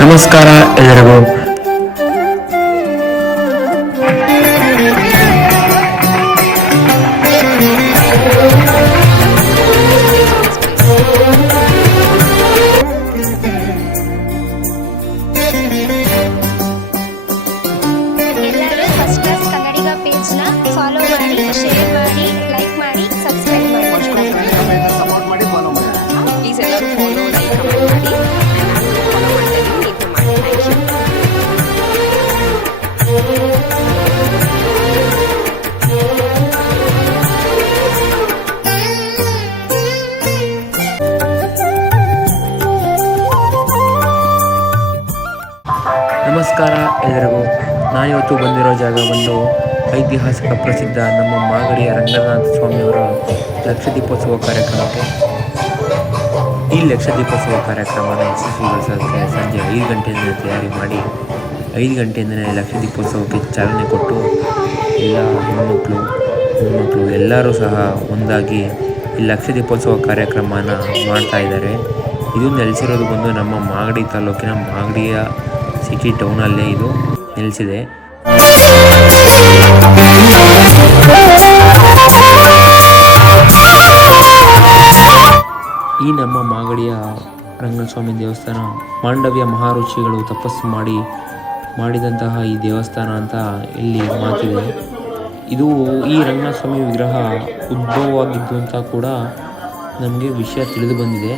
ನಮಸ್ಕಾರ ಎಲ್ಲರಿಗೂ. ನಮಸ್ಕಾರ ಎಲ್ಲರಿಗೂ. ನಾನಿವತ್ತು ಬಂದಿರೋ ಜಾಗ ಬಂದು ಐತಿಹಾಸಿಕ ಪ್ರಸಿದ್ಧ ನಮ್ಮ ಮಾಗಡಿಯ ರಂಗನಾಥ ಸ್ವಾಮಿಯವರ ಲಕ್ಷ ದೀಪೋತ್ಸವ ಕಾರ್ಯಕ್ರಮಕ್ಕೆ. ಈ ಲಕ್ಷ ದೀಪೋತ್ಸವ ಯಶಸ್ವಿಗೊಳಿಸೋದಕ್ಕೆ ಸಂಜೆ ಐದು ಗಂಟೆಯಿಂದ ತಯಾರಿ ಮಾಡಿ ಐದು ಗಂಟೆಯಿಂದಲೇ ಲಕ್ಷ ದೀಪೋತ್ಸವಕ್ಕೆ ಚಾಲನೆ ಕೊಟ್ಟು ಎಲ್ಲ ಹೆಣ್ಮಕ್ಳು ಹೆಣ್ಮಕ್ಳು ಎಲ್ಲರೂ ಸಹ ಒಂದಾಗಿ ಈ ಲಕ್ಷ ದೀಪೋತ್ಸವ ಕಾರ್ಯಕ್ರಮನ ಮಾಡ್ತಾ ಇದ್ದಾರೆ. ಇದು ನೆಲೆಸಿರೋದು ಬಂದು ನಮ್ಮ ಮಾಗಡಿ ತಾಲೂಕಿನ ಮಾಗಡಿಯ ಸಿಟಿ ಟೌನಲ್ಲೇ ಇದು ನೆಲೆಸಿದೆ. ಈ ನಮ್ಮ ಮಾಗಡಿಯ ರಂಗಸ್ವಾಮಿ ದೇವಸ್ಥಾನ ಮಾಂಡವ್ಯ ಮಹಾರುಚಿಗಳು ತಪಸ್ಸು ಮಾಡಿ ಮಾಡಿದಂತಹ ಈ ದೇವಸ್ಥಾನ ಅಂತ ಇಲ್ಲಿ ಮಾತಿದೆ. ಇದು ಈ ರಂಗನಾಥಸ್ವಾಮಿ ವಿಗ್ರಹ ಉದ್ಭವವಾಗಿದ್ದು ಅಂತ ಕೂಡ ನಮಗೆ ವಿಷಯ ತಿಳಿದು ಬಂದಿದೆ.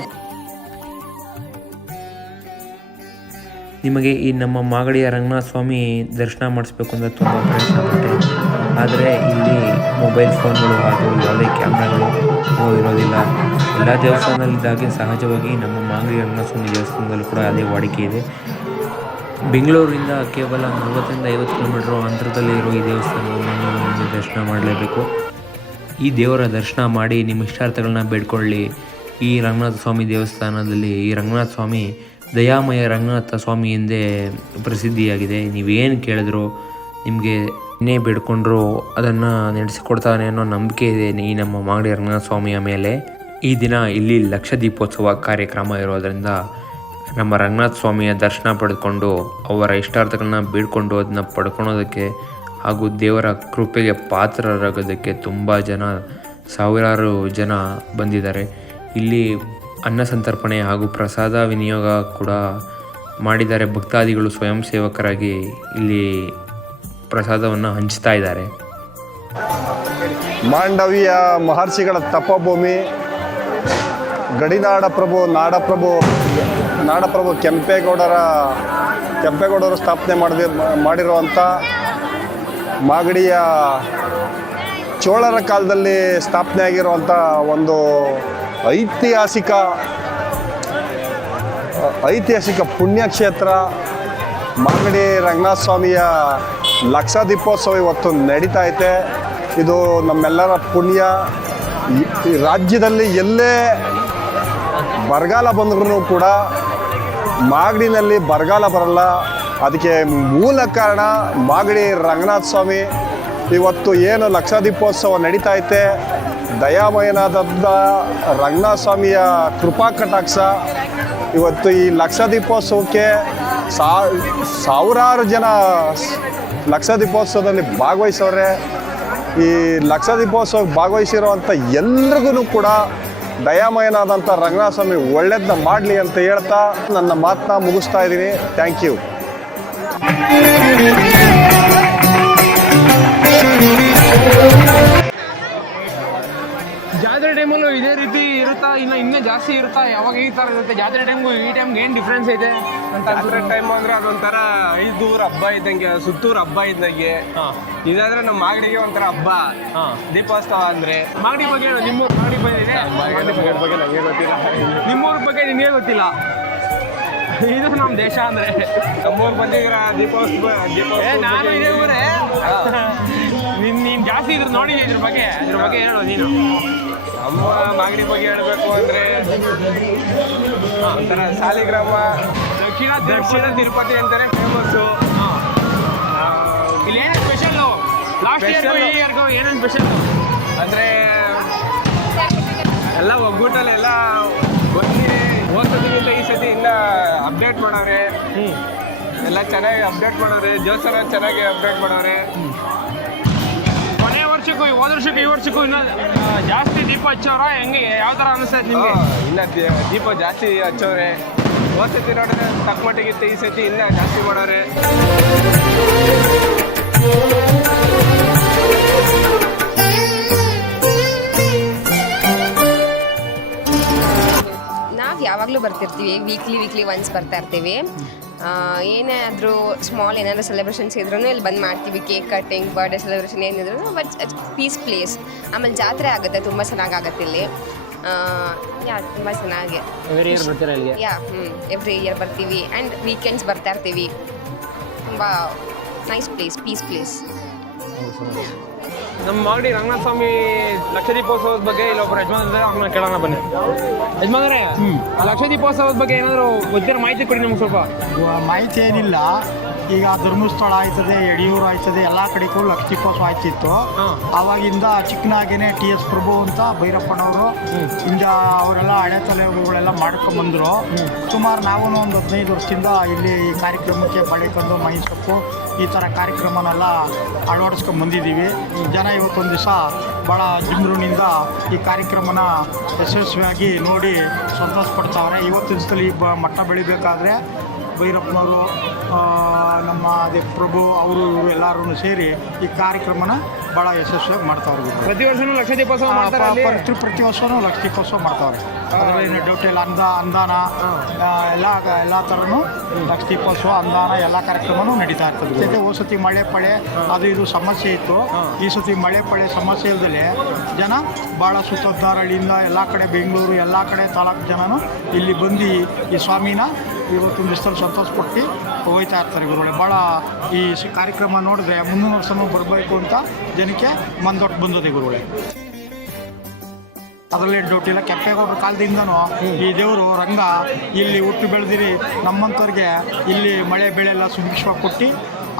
ನಿಮಗೆ ಈ ನಮ್ಮ ಮಾಗಡಿಯ ರಂಗನಾಥ ಸ್ವಾಮಿ ದರ್ಶನ ಮಾಡಿಸ್ಬೇಕು ಅಂತ ತುಂಬ ಪ್ರಯತ್ನ ಪಟ್ಟೆ. ಆದರೆ ಇಲ್ಲಿ ಮೊಬೈಲ್ ಫೋನ್ಗಳು ಹಾಗೂ ಯಾವುದೇ ಕ್ಯಾಮ್ರಾಗಳು ಇರೋದಿಲ್ಲ. ಎಲ್ಲ ದೇವಸ್ಥಾನದಲ್ಲಿದ್ದಾಗೆ ಸಹಜವಾಗಿ ನಮ್ಮ ಮಾಗಡಿ ರಂಗನಾಥ ಸ್ವಾಮಿ ದೇವಸ್ಥಾನದಲ್ಲೂ ಕೂಡ ಅದೇ ವಾಡಿಕೆ ಇದೆ. ಬೆಂಗಳೂರಿಂದ ಕೇವಲ ನಲವತ್ತರಿಂದ ಐವತ್ತು ಕಿಲೋಮೀಟ್ರ್ ಅಂತರದಲ್ಲಿ ಇರೋ ಈ ದೇವಸ್ಥಾನವನ್ನು ನೀವು ದರ್ಶನ ಮಾಡಲೇಬೇಕು. ಈ ದೇವರ ದರ್ಶನ ಮಾಡಿ ನಿಮ್ಮ ಇಷ್ಟಾರ್ಥಗಳನ್ನ ಬೇಡ್ಕೊಳ್ಳಿ. ಈ ರಂಗನಾಥ ಸ್ವಾಮಿ ದೇವಸ್ಥಾನದಲ್ಲಿ ಈ ರಂಗನಾಥ ಸ್ವಾಮಿ ದಯಾಮಯ ರಂಗನಾಥ ಸ್ವಾಮಿ ಎಂದೇ ಪ್ರಸಿದ್ಧಿಯಾಗಿದೆ. ನೀವೇನು ಕೇಳಿದ್ರು, ನಿಮಗೆ ಏನೇ ಬೇಡ್ಕೊಂಡ್ರು ಅದನ್ನು ನಡೆಸಿಕೊಡ್ತಾನೆ ಅನ್ನೋ ನಂಬಿಕೆ ಇದೆ ಈ ನಮ್ಮ ಮಾಗಡಿ ರಂಗನಾಥ ಸ್ವಾಮಿಯ ಮೇಲೆ. ಈ ದಿನ ಇಲ್ಲಿ ಲಕ್ಷ ದೀಪೋತ್ಸವ ಕಾರ್ಯಕ್ರಮ ಇರೋದರಿಂದ ನಮ್ಮ ರಂಗನಾಥ ಸ್ವಾಮಿಯ ದರ್ಶನ ಪಡೆದುಕೊಂಡು ಅವರ ಇಷ್ಟಾರ್ಥಗಳನ್ನ ಬೀಳ್ಕೊಂಡು ಅದನ್ನ ಪಡ್ಕೊಳೋದಕ್ಕೆ ಹಾಗೂ ದೇವರ ಕೃಪೆಗೆ ಪಾತ್ರರಾಗೋದಕ್ಕೆ ತುಂಬ ಜನ, ಸಾವಿರಾರು ಜನ ಬಂದಿದ್ದಾರೆ. ಇಲ್ಲಿ ಅನ್ನ ಸಂತರ್ಪಣೆ ಹಾಗೂ ಪ್ರಸಾದ ವಿನಿಯೋಗ ಕೂಡ ಮಾಡಿದ್ದಾರೆ. ಭಕ್ತಾದಿಗಳು ಸ್ವಯಂ ಸೇವಕರಾಗಿ ಇಲ್ಲಿ ಪ್ರಸಾದವನ್ನು ಹಂಚ್ತಾ ಇದ್ದಾರೆ. ಮಾಂಡವಿಯ ಮಹರ್ಷಿಗಳ ತಪಭೂಮಿ ಗಡಿನಾಡ ಪ್ರಭು ನಾಡಪ್ರಭು ನಾಡಪ್ರಭು ಕೆಂಪೇಗೌಡರ, ಕೆಂಪೇಗೌಡರು ಸ್ಥಾಪನೆ ಮಾಡಿದ, ಮಾಡಿರುವಂಥ ಮಾಗಡಿಯ ಚೋಳರ ಕಾಲದಲ್ಲಿ ಸ್ಥಾಪನೆ ಆಗಿರುವಂಥ ಒಂದು ಐತಿಹಾಸಿಕ ಐತಿಹಾಸಿಕ ಪುಣ್ಯಕ್ಷೇತ್ರ ಮಾಗಡಿ ರಂಗನಾಥ ಸ್ವಾಮಿಯ ಲಕ್ಷ ದೀಪೋತ್ಸವ ಇವತ್ತು ನಡೀತಾ ಐತೆ. ಇದು ನಮ್ಮೆಲ್ಲರ ಪುಣ್ಯ. ಈ- ರಾಜ್ಯದಲ್ಲಿ ಎಲ್ಲೇ ಬರಗಾಲ ಬಂದ್ರೂ ಕೂಡ ಮಾಗಡಿನಲ್ಲಿ ಬರಗಾಲ ಬರಲ್ಲ. ಅದಕ್ಕೆ ಮೂಲ ಕಾರಣ ಮಾಗಡಿ ರಂಗನಾಥ ಸ್ವಾಮಿ ಇವತ್ತು ಏನು ಲಕ್ಷ ದೀಪೋತ್ಸವ ನಡೀತಾ ಐತೆ. ದಯಾಮಯನಾದಂಥ ರಂಗನಾಥ ಸ್ವಾಮಿಯ ಕೃಪಾ ಕಟಾಕ್ಷ. ಇವತ್ತು ಈ ಲಕ್ಷ ದೀಪೋತ್ಸವಕ್ಕೆ ಸಾವಿರಾರು ಜನ ಲಕ್ಷ ದೀಪೋತ್ಸವದಲ್ಲಿ ಭಾಗವಹಿಸೋರೆ ಈ ಲಕ್ಷ ದೀಪೋತ್ಸವಕ್ಕೆ ಭಾಗವಹಿಸಿರುವಂಥ ಎಲ್ರಿಗೂ ಕೂಡ ದಯಾಮಯನಾದಂಥ ರಂಗನಾಥ ಸ್ವಾಮಿ ಮಾಡಲಿ ಅಂತ ಹೇಳ್ತಾ ನನ್ನ ಮಾತನ್ನ ಮುಗಿಸ್ತಾ ಇದ್ದೀನಿ. ಥ್ಯಾಂಕ್ ಯು ಜಾತ್ರೆ ಟೈಮಲ್ಲೂ ಇದೇ ರೀತಿ ಇರುತ್ತಾ? ಇನ್ನು ಇನ್ನೂ ಜಾಸ್ತಿ ಇರುತ್ತಾ? ಯಾವಾಗ ಈ ಥರ ಇರುತ್ತೆ? ಜಾತ್ರೆ ಟೈಮ್ಗೂ ಈ ಟೈಮ್ಗೆ ಏನು ಡಿಫ್ರೆನ್ಸ್ ಐತೆ? ಅಂತ ಜಾತ್ರೆ ಟೈಮ್ ಅಂದ್ರೆ ಅದೊಂಥರ ಐದೂರು ಹಬ್ಬ ಇದ್ದಂಗೆ ಸುತ್ತೂರು ಹಬ್ಬ ಇದ್ದಂಗೆ. ಇದಾದ್ರೆ ನಮ್ಮ ಮಾಗಡಿಗೆ ಒಂಥರ ಹಬ್ಬ. ದೀಪೋತ್ಸವ ಅಂದರೆ. ಮಾಗಡಿ ಬಗ್ಗೆ ಹೇಳು, ನಿಮ್ಮೂರ ಮಾಗಡಿ ಬಗ್ಗೆ ಮಾಗಡಿ ಬಗ್ಗೆ ನನಗೆ ಗೊತ್ತಿಲ್ಲ. ನಿಮ್ಮೂರ ಬಗ್ಗೆ ನಿನಗೆ ಗೊತ್ತಿಲ್ಲ? ಇದು ನಮ್ಮ ದೇಶ ಅಂದ್ರೆ. ನಮ್ಮೂರ್ ಬಂದಿದ್ರ ದೀಪೋತ್ಸವ ಏ ದೀಪೋತ್ಸವ ನಾನು ಇದೇ ಊರೇ? ನೀನ್ ನೀನ್ ಜಾಸ್ತಿ ಇದ್ರ ನೋಡಿದ್ದೀನಿ ಇದ್ರ ಬಗ್ಗೆ. ಇದ್ರ ಬಗ್ಗೆ ಹೇಳು ನೀನು. ನಮ್ಮ ಹೇಳ್ಬೇಕು ಅಂದ್ರೆ ಒಂಥರ ಸಾಲಿಗ್ರಾಮ ದಕ್ಷಿಣ ದಕ್ಷಿಣ ತಿರುಪತಿ ಅಂತಾನೆ ಫೇಮಸ್ಸು ಇಲ್ಲಿ ಏನೇನು ಸ್ಪೆಷಲ್ ಲಾಸ್ಟ್ ಇಯರ್ಗೂ ಏನೇನು ಸ್ಪೆಷಲ್ ಅಂದ್ರೆ ಎಲ್ಲ ಒಗ್ಗೂಟಲ್ಲಿ ಎಲ್ಲ ಬಂದು ಹೋದ ಈ ಸತಿ ಇನ್ನ ಅಪ್ಡೇಟ್ ಮಾಡವ್ರೆ. ಎಲ್ಲ ಚೆನ್ನಾಗಿ ಅಪ್ಡೇಟ್ ಮಾಡವ್ರೆ. ದೇವಸ್ಥಾನ ಚೆನ್ನಾಗಿ ಅಪ್ಡೇಟ್ ಮಾಡವ್ರೆ. ವರ್ಷಕ್ಕೂ ಹೋದ ವರ್ಷಕ್ಕೂ ಈ ವರ್ಷಕ್ಕೂ ಇನ್ನ ಜಾಸ್ತಿ ದೀಪ ಹಚ್ಚೋರ ಹೆಂಗೆ? ಯಾವ ಥರ ಅನಿಸ್ತೈತೆ ನಿಮಗೆ? ಇನ್ನ ದೀಪ ಜಾಸ್ತಿ ಹಚ್ಚೋರೆ ಹೋದ ಸತಿ ನೋಡಿದ್ರೆ ತಕ್ಕ ಮಟ್ಟಿಗಿತ್ತು ಈ ಸತಿ ಇನ್ನ ಜಾಸ್ತಿ ಮಾಡೋರೆ ನಾವು ಯಾವಾಗಲೂ ಬರ್ತಿರ್ತೀವಿ ವೀಕ್ಲಿ ವೀಕ್ಲಿ ಒನ್ಸ್ ಬರ್ತಾ ಇರ್ತೀವಿ. ಏನೇ ಆದರೂ ಸ್ಮಾಲ್ ಏನಾದರೂ ಸೆಲೆಬ್ರೇಷನ್ಸ್ ಇದ್ರೂ ಇಲ್ಲಿ ಬಂದು ಮಾಡ್ತೀವಿ. ಕೇಕ್ ಕಟ್ಟಿಂಗ್ ಬರ್ಡೇ ಸೆಲೆಬ್ರೇಷನ್ ಏನಿದ್ರು ಬಟ್ ಪೀಸ್ ಪ್ಲೇಸ್ ಆಮೇಲೆ ಜಾತ್ರೆ ಆಗುತ್ತೆ ತುಂಬ ಚೆನ್ನಾಗಿ ಆಗುತ್ತೆ ಇಲ್ಲಿ ಯಾ ತುಂಬ ಚೆನ್ನಾಗಿ. ಯಾ ಹ್ಞೂ ಎವ್ರಿ ಇಯರ್ ಬರ್ತೀವಿ. ಆ್ಯಂಡ್ ವೀಕೆಂಡ್ಸ್ ಬರ್ತಾ ಇರ್ತೀವಿ. ತುಂಬ ನೈಸ್ ಪ್ಲೇಸ್ ಪೀಸ್ ಪ್ಲೇಸ್ ನಮ್ಮ ಮಾಗಡಿ ರಂಗನಾಥ ಸ್ವಾಮಿ ಲಕ್ಷದೀಪೋತ್ಸವದ ಬಗ್ಗೆ ಇಲ್ಲೊಬ್ಬರು ಯಜಮಾನ್ ಇದ್ದಾರೆ ಅವ್ರನ್ನ ಕೇಳೋಣ ಬನ್ನಿ. ಯಜಮಾನ್ರೆ ಲಕ್ಷದೀಪೋತ್ಸವದ ಲಕ್ಷ ದೀಪೋತ್ಸವದ ಬಗ್ಗೆ ಏನಾದರೂ ಗೊತ್ತಿರೋ ಮಾಹಿತಿ ಕೊಡಿ ನಮ್ಗೆ ಸ್ವಲ್ಪ. ಮಾಹಿತಿ ಏನಿಲ್ಲ. ಈಗ ಧರ್ಮಸ್ಥಳ ಆಯ್ತದೆ ಯಡಿಯೂರು ಆಯ್ತದೆ ಎಲ್ಲ ಕಡೆಗೂ ಲಕ್ಷ ದೀಪೋತ್ಸವ ಆಯ್ತಿತ್ತು ಅವಾಗಿಂದ ಚಿಕ್ಕನಾಗೇನೆ ಟಿ ಎಸ್ ಪ್ರಭು ಅಂತ ಭೈರಪ್ಪನವರು ಇಂದ ಅವರೆಲ್ಲ ಹಳೆ ತಲೆಗಳೆಲ್ಲ ಮಾಡ್ಕೊಂಬಂದರು ಸುಮಾರು ನಾವು ಒಂದು ಹದಿನೈದು ವರ್ಷದಿಂದ ಇಲ್ಲಿ ಈ ಕಾರ್ಯಕ್ರಮಕ್ಕೆ ತಂದು ಮೈಸೊಪ್ಪು ಈ ಥರ ಕಾರ್ಯಕ್ರಮನೆಲ್ಲ ಅಳವಡಿಸ್ಕೊಂಡು ಬಂದಿದ್ದೀವಿ. ಜನ ಇವತ್ತೊಂದು ದಿವಸ ಭಾಳ ಜಿಮ್ರುನಿಂದ ಈ ಕಾರ್ಯಕ್ರಮನ ಯಶಸ್ವಿಯಾಗಿ ನೋಡಿ ಸಂತೋಷ ಪಡ್ತಾವ್ರೆ. ಇವತ್ತಿನ ಸಲ ಈ ಬ ಮಟ್ಟ ಬೆಳಿಬೇಕಾದ್ರೆ ಭೈರಪ್ಪನವರು ನಮ್ಮ ಅದೇ ಪ್ರಭು ಅವರು ಇವರು ಎಲ್ಲರೂ ಸೇರಿ ಈ ಕಾರ್ಯಕ್ರಮನ ಭಾಳ ಯಶಸ್ವಿಯಾಗಿ ಮಾಡ್ತಾವ್ರಿ. ಪ್ರತಿ ವರ್ಷನೂ ಲಕ್ಷ ದೀಪೋತ್ಸವ ಮಾಡ್ತಾರೆ ಅಲ್ಲಿ? ಪ್ರತಿ ಪ್ರತಿ ವರ್ಷವೂ ಲಕ್ಷ ದೀಪೋತ್ಸವ ಮಾಡ್ತಾವ್ರೆ. ಅದರಲ್ಲಿ ಡೌಟ್ ಇಲ್ಲ ಅಂದ ಅಂದಾನ ಎಲ್ಲ ಎಲ್ಲ ಥರನೂ ಲಕ್ಷ ದೀಪೋತ್ಸವ ಅಂದಾನ ಎಲ್ಲ ಕಾರ್ಯಕ್ರಮನೂ ನಡೀತಾ ಇರ್ತದೆ ಜೊತೆ ಹೋದ ಸತಿ ಮಳೆ ಪಳೆ ಅದು ಇದು ಸಮಸ್ಯೆ ಇತ್ತು. ಈ ಸತಿ ಮಳೆ ಪಳೆ ಸಮಸ್ಯೆ ಇಲ್ದಲೆ ಜನ ಭಾಳ ಸುತ್ತದ್ದಾರಳ್ಳಿಯಿಂದ ಎಲ್ಲ ಕಡೆ ಬೆಂಗಳೂರು ಎಲ್ಲ ಕಡೆ ತಾಲೂಕು ಜನನು ಇಲ್ಲಿ ಬಂದು ಈ ಸ್ವಾಮಿನ ದಿವಸದಲ್ಲಿ ಸಂತೋಷ ಪಟ್ಟು ಹೋಗ್ತಾ ಇರ್ತಾರೆ ಗುರುಗಳೇ. ಭಾಳ ಈ ಕಾರ್ಯಕ್ರಮ ನೋಡಿದ್ರೆ ಮುಂದಿನ ವರ್ಷನೂ ಬರಬೇಕು ಅಂತ ಜನಕ್ಕೆ ಮಂದೊಟ್ಟು ಬಂದದೆ ಗುರುಗಳೇ. ಅದರಲ್ಲಿ ಡೌಟ್ ಇಲ್ಲ ಕೆಂಪೇಗೌಡರ ಕಾಲದಿಂದನೂ ಈ ದೇವರು ರಂಗ ಇಲ್ಲಿ ಹುಟ್ಟು ಬೆಳೆದಿರಿ ನಮ್ಮಂಥವ್ರಿಗೆ ಇಲ್ಲಿ ಮಳೆ ಬೆಳೆ ಎಲ್ಲ ಸುಭಿಕ್ಷವಾಗಿ ಕೊಟ್ಟು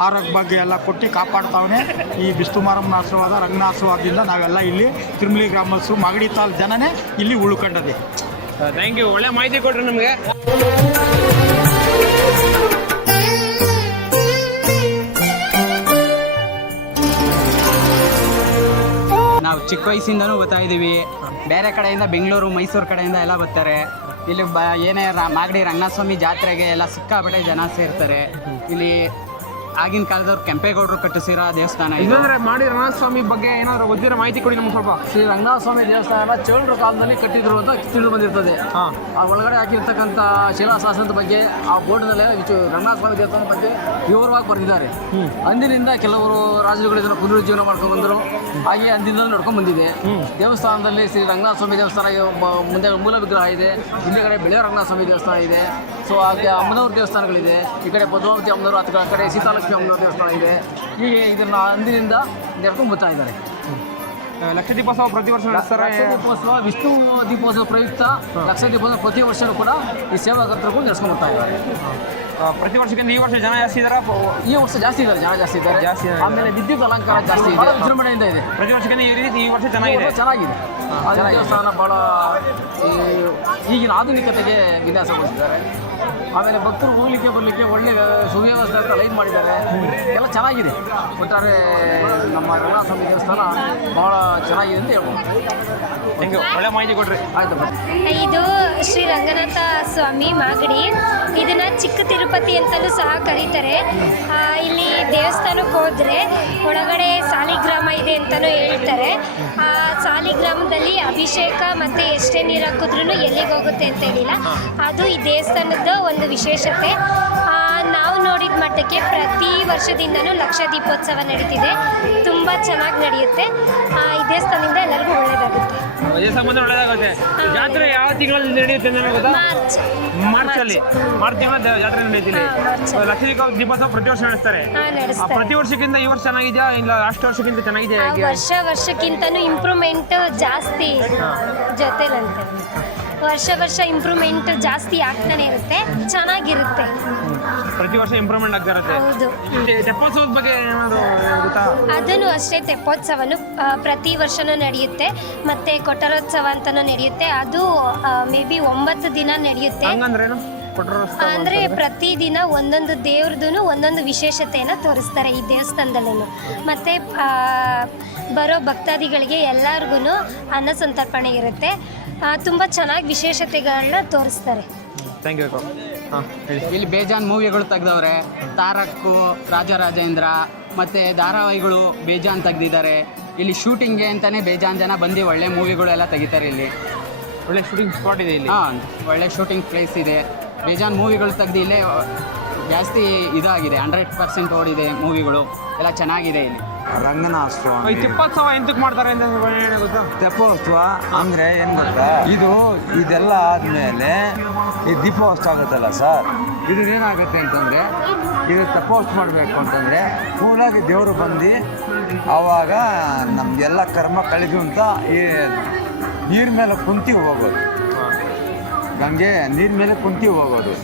ಆರೋಗ್ಯ ಬಗ್ಗೆ ಎಲ್ಲ ಕೊಟ್ಟು ಕಾಪಾಡ್ತಾವನೆ. ಈ ಬಿಸ್ತು ಮಾರಮ್ಮನ ಆಶೀರ್ವಾದ, ರಂಗನ ಆಶೀರ್ವಾದದಿಂದ ನಾವೆಲ್ಲ ಇಲ್ಲಿ ತಿರುಮಲಿ ಗ್ರಾಮಸ್ಥರು, ಮಾಗಡಿ ತಾಲ್ ಜನನೇ ಇಲ್ಲಿ ಉಳ್ಕೊಂಡದೆ. ಥ್ಯಾಂಕ್ ಯು ಒಳ್ಳೆ ಮಾಹಿತಿ ಕೊಡ್ರಿ ನಮಗೆ. ಚಿಕ್ಕ ವಯಸ್ಸಿಂದನೂ ಬರ್ತಾ ಇದ್ದೀವಿ. ಬೇರೆ ಕಡೆಯಿಂದ ಬೆಂಗಳೂರು, ಮೈಸೂರು ಕಡೆಯಿಂದ ಎಲ್ಲ ಬರ್ತಾರೆ. ಇಲ್ಲಿ ಬ, ಏನೇ ರಾ, ಮಾಗಡಿ ರಂಗನಾಥಸ್ವಾಮಿ ಜಾತ್ರೆಗೆ ಎಲ್ಲ ಸಿಕ್ಕಾಪಟ್ಟೆ ಜನ ಸೇರ್ತಾರೆ. ಇಲ್ಲಿ ಆಗಿನ ಕಾಲದವ್ರು ಕೆಂಪೇಗೌಡರು ಕಟ್ಟಿಸಿರೋ ದೇವಸ್ಥಾನ ಇದು. ಇನ್ನೊಂದ್ರೆ ಮಾಡಿ ರಂಗನಾಥ ಸ್ವಾಮಿ ಬಗ್ಗೆ ಏನಾದ್ರು ಗೊತ್ತಿರೋ ಮಾಹಿತಿ ಕೊಡಿ ನಮ್ಗೆ ಸ್ವಲ್ಪ. ಶ್ರೀ ರಂಗನಾಥ ಸ್ವಾಮಿ ದೇವಸ್ಥಾನ ಚೋಳರ ಕಾಲದಲ್ಲಿ ಕಟ್ಟಿದ್ರು ಅಂತ ತಿಳಿದು ಬಂದಿರ್ತದೆ. ಆ ಒಳಗಡೆ ಹಾಕಿರ್ತಕ್ಕಂಥ ಶಿಲಾಶಾಸನದ ಬಗ್ಗೆ ಆ ಬೋರ್ಡ್ನಲ್ಲೇ ವಿಚು ರಂಗನಾಥ ಸ್ವಾಮಿ ದೇವಸ್ಥಾನದ ಬಗ್ಗೆ ವಿವರವಾಗಿ ಬರೆದಿದ್ದಾರೆ. ಅಂದಿನಿಂದ ಕೆಲವರು ರಾಜರುಗಳು ಇದನ್ನು ಪುನರುಜ್ಜೀವನ ಮಾಡ್ಕೊಂಡು ಬಂದರು. ಹಾಗೆ ಅಂದಿನಿಂದ ನಡ್ಕೊಂಡು ಬಂದಿದೆ. ದೇವಸ್ಥಾನದಲ್ಲಿ ಶ್ರೀ ರಂಗನಾಥ ಸ್ವಾಮಿ ದೇವಸ್ಥಾನ ಮುಂದೆ ಮೂಲ ವಿಗ್ರಹ ಇದೆ. ಹಿಂದೆಗಡೆ ಬೆಳೆಯ ರಂಗನಾಥ ಸ್ವಾಮಿ ದೇವಸ್ಥಾನ ಇದೆ. ಸೊ ಹಾಗೆ ಅಮ್ಮನವ್ರ ದೇವಸ್ಥಾನಗಳಿದೆ. ಈ ಕಡೆ ಪದ್ಮಾವತಿ ಅಮ್ಮನವರು ಆ ಕಡೆ ಸೀತಾಲಕ್ಷ್ಮಿ ಅಮ್ಮನವ್ರ ದೇವಸ್ಥಾನ ಇದೆ. ಹೀಗೆ ಇದನ್ನು ಅಂದಿನಿಂದ ದೇವಸ್ಥಾನ ಬರ್ತಾ ಇದ್ದಾರೆ. ಲಕ್ಷ ದೀಪೋತ್ಸವ ಪ್ರತಿ ವರ್ಷ ನಡೆಸ್ತಾರೆ. ದೀಪೋತ್ಸವ ವಿಷ್ಣು ದೀಪೋತ್ಸವ ಪ್ರಯುಕ್ತ ಲಕ್ಷ ದೀಪೋತ್ಸವ ಪ್ರತಿ ವರ್ಷವೂ ಕೂಡ ಈ ಸೇವಾಕರ್ತರಿಗೂ ನಡೆಸ್ಕೊಂಡು ಬರ್ತಾ ಇದ್ದಾರೆ. ಪ್ರತಿ ವರ್ಷಕ್ಕಿಂತ ಈ ವರ್ಷ ಜನ ಜಾಸ್ತಿ ಇದ್ದಾರೆ? ಈ ವರ್ಷ ಜಾಸ್ತಿ ಇದ್ದಾರೆ ಜನ ಜಾಸ್ತಿ ಇದ್ದಾರೆ. ಜಾಸ್ತಿ. ಆಮೇಲೆ ವಿದ್ಯುತ್ ಅಲಂಕಾರ ಜಾಸ್ತಿ ಇದೆ. ವಿಜೃಂಭಣೆಯಿಂದ ಇದೆ. ಪ್ರತಿ ವರ್ಷಕ್ಕಿಂತ ಈ ರೀತಿ ಈ ವರ್ಷ ಚೆನ್ನಾಗಿದೆ. ಚೆನ್ನಾಗಿದೆ. ದೇವಸ್ಥಾನ ಭಾಳ ಈ- ಈಗಿನ ಆಧುನಿಕತೆಗೆ ವಿನ್ಯಾಸಗೊಳಿಸಿದ್ದಾರೆ ಆಮೇಲೆ ಭಕ್ತರು ಹೋಗ್ಲಿಕ್ಕೆ ಬರಲಿಕ್ಕೆ ಒಳ್ಳೆ ಸುವ್ಯವಸ್ಥೆ ಅಂತ ಲೈನ್ ಮಾಡಿದ್ದಾರೆ. ಎಲ್ಲ ಚೆನ್ನಾಗಿದೆ. ಒಟ್ಟಾರೆ ನಮ್ಮ ರಂಗನಾಥ ಸ್ವಾಮಿ ದೇವಸ್ಥಾನ ಭಾಳ ಚೆನ್ನಾಗಿದೆ ಅಂತ ಹೇಳ್ಬೋದು. Thank you. ಒಳ್ಳೆ ಮಾಹಿತಿ ಕೊಡ್ರಿ ಆಯ್ತು ಇದು ಶ್ರೀ ರಂಗನಾಥ ಸ್ವಾಮಿ ಮಾಗಡಿ. ಇದನ್ನ ಚಿಕ್ಕ ತಿರುಪತಿ ಅಂತಲೂ ಸಹ ಕರೀತಾರೆ. ಇಲ್ಲಿ ದೇವಸ್ಥಾನಕ್ಕೆ ಹೋದ್ರೆ ಒಳಗಡೆ ಸಾಲಿಗ್ರಾಮ ಇದೆ ಅಂತಲೂ ಹೇಳ್ತಾರೆ. ಆ ಸಾಲಿಗ್ರಾಮದಲ್ಲಿ ಅಭಿಷೇಕ ಮತ್ತೆ ಎಷ್ಟೇ ನೀರು ಹಾಕಿದ್ರೂ ಎಲ್ಲಿಗೆ ಹೋಗುತ್ತೆ ಅಂತ ಹೇಳಿಲ್ಲ. ಅದು ಈ ದೇವಸ್ಥಾನದ ಒಂದು ವಿಶೇಷತೆ. ನಾವು ನೋಡಿದ ಮಟ್ಟಕ್ಕೆ ಪ್ರತಿ ವರ್ಷದಿಂದನೂ ಲಕ್ಷ ದೀಪೋತ್ಸವ ನಡೀತಿದೆ. ತುಂಬ ಚೆನ್ನಾಗಿ ನಡೆಯುತ್ತೆ. ಈ ದೇವಸ್ಥಾನದಿಂದ ಎಲ್ಲರಿಗೂ ಬಂದ್ರೆ ಒಳ್ಳೇದಾಗುತ್ತೆ. ಜಾತ್ರೆ ಯಾವ ತಿಂಗಳಲ್ಲಿ ನಡೆಯುತ್ತೆ ಮಾರ್ಚ್ ಮಾರ್ಚ್. ಅಲ್ಲಿ ಮಾರ್ಚ್. ತಿಂಗಳ ಜಾತ್ರೆ ನಡೆಯುತ್ತಿಲ್ಲ ಹಾ, ಲಕ್ಷ ದೀಪೋತ್ಸವ ಪ್ರತಿ ವರ್ಷ ನಡೆಸ್ತಾರೆ. ಪ್ರತಿ ವರ್ಷಕ್ಕಿಂತ ಈ ವರ್ಷ ಚೆನ್ನಾಗಿದೆಯಾ? ಇಲ್ಲ ಲಾಸ್ಟ್ ವರ್ಷಕ್ಕಿಂತ ಚೆನ್ನಾಗಿದೆಯಾ ವರ್ಷ ವರ್ಷಕ್ಕಿಂತನೂ ಇಂಪ್ರೂವ್ಮೆಂಟ್ ಜಾಸ್ತಿ ಜೊತೆಲಂತೆ. ವರ್ಷ ವರ್ಷ ಇಂಪ್ರೂವ್ಮೆಂಟ್ ಜಾಸ್ತಿ ಆಗ್ತಾನೆ ಇರುತ್ತೆ. ಚೆನ್ನಾಗಿರುತ್ತೆ. ಪ್ರತಿ ವರ್ಷ ಇಂಪ್ರೂವ್ಮೆಂಟ್ ಆಗ್ತಾ ಇರುತ್ತೆ. ಹೌದು. ತೆಪ್ಪೋತ್ಸವದ ಬಗ್ಗೆ ಏನಾದ್ರು ಗೊತ್ತಾ? ಅದನ್ನು ಅಷ್ಟೇ ತೆಪ್ಪೋತ್ಸವನು ಆ, ಪ್ರತಿ ವರ್ಷನೂ ನಡೆಯುತ್ತೆ. ಮತ್ತೆ ಕೊಟ್ಟರೋತ್ಸವ ಅಂತಾನೂ ನಡೆಯುತ್ತೆ. ಅದು ಮೇ ಬಿ ಒಂಬತ್ತು ದಿನ ನಡೆಯುತ್ತೆ. ಹಂಗಂದ್ರೇನು? ಅಂದರೆ ಪ್ರತಿದಿನ ಒಂದೊಂದು ದೇವ್ರದ್ದು ಒಂದೊಂದು ವಿಶೇಷತೆಯನ್ನು ತೋರಿಸ್ತಾರೆ ಈ ದೇವಸ್ಥಾನದಲ್ಲೂ ಮತ್ತೆ ಬರೋ ಭಕ್ತಾದಿಗಳಿಗೆ ಎಲ್ಲರಿಗೂ ಅನ್ನ ಸಂತರ್ಪಣೆ ಇರುತ್ತೆ. ತುಂಬ ಚೆನ್ನಾಗಿ ವಿಶೇಷತೆಗಳನ್ನ ತೋರಿಸ್ತಾರೆ. ಥ್ಯಾಂಕ್ ಯು ಹಾಂ ಇಲ್ಲಿ ಬೇಜಾನ್ ಮೂವಿಗಳು ತೆಗ್ದವ್ರೆ. ತಾರಕ್ಕು ರಾಜರಾಜೇಂದ್ರ ಮತ್ತು ಧಾರಾವಾಹಿಗಳು ಬೇಜಾನ್ ತೆಗ್ದಿದ್ದಾರೆ. ಇಲ್ಲಿ ಶೂಟಿಂಗ್ಗೆ ಅಂತಲೇ ಬೇಜಾನ್ ಜನ ಬಂದು ಒಳ್ಳೆ ಮೂವಿಗಳೆಲ್ಲ ತೆಗಿತಾರೆ ಇಲ್ಲಿ. ಒಳ್ಳೆ ಶೂಟಿಂಗ್ ಸ್ಪಾಟ್ ಇದೆ ಇಲ್ಲಿ. ಹಾಂ ಒಳ್ಳೆ ಶೂಟಿಂಗ್ ಪ್ಲೇಸ್ ಇದೆ. ಬೇಜಾನ್ ಮೂವಿಗಳು ತೆಗ್ದು ಇಲ್ಲೇ ಜಾಸ್ತಿ ಇದಾಗಿದೆ ಹಂಡ್ರೆಡ್ ಪರ್ಸೆಂಟ್ ಓಡಿದೆ ಮೂವಿಗಳು. ಎಲ್ಲ ಚೆನ್ನಾಗಿದೆ ಇಲ್ಲಿ. ರಂಗನಾಥ ಈ ತೆಪ್ಪೋತ್ಸವ ಎಂತಕ್ಕೆ ಮಾಡ್ತಾರೆ ಅಂತ ಏನು ಗೊತ್ತಾ? ತೆಪ್ಪೋತ್ಸವ ಅಂದ್ರೆ ಏನ್ ಗೊತ್ತಾ? ಇದು ಇದೆಲ್ಲ ಆದ್ಮೇಲೆ ಈ ದೀಪೋತ್ಸವ ಆಗುತ್ತಲ್ಲ ಸರ್? ಇದು ಏನಾಗುತ್ತೆ ಅಂತಂದ್ರೆ ಇದು ತೆಪ್ಪೋತ್ಸವ ಮಾಡಬೇಕು ಅಂತಂದ್ರೆ ಪೂರ್ಣಾಗಿ ದೇವರು ಬಂದು ಆವಾಗ ನಮ್ಗೆಲ್ಲ ಕರ್ಮ ಕಳೆದು ಅಂತ ಈ ನೀರ್ ಮೇಲೆ ಕುಂತಿ ಹೋಗೋದು. ಗಂಗೆ ನೀರ್ ಮೇಲೆ ಕುಂತಿ ಹೋಗೋದು.